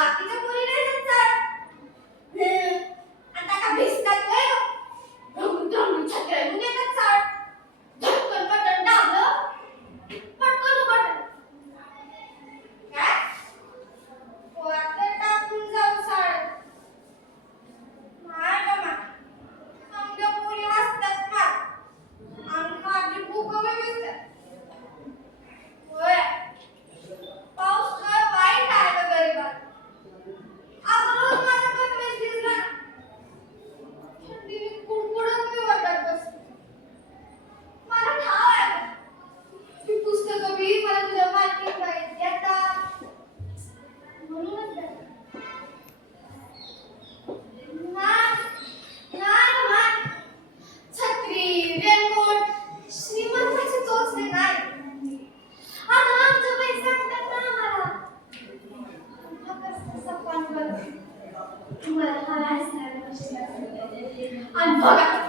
বাকিটা I'm fucked.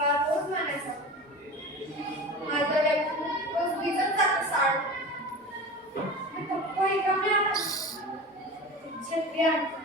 बाबूच म्हणायचा माझं लेकरू भिजत जात साड पप्पा एका छत्री आणतो.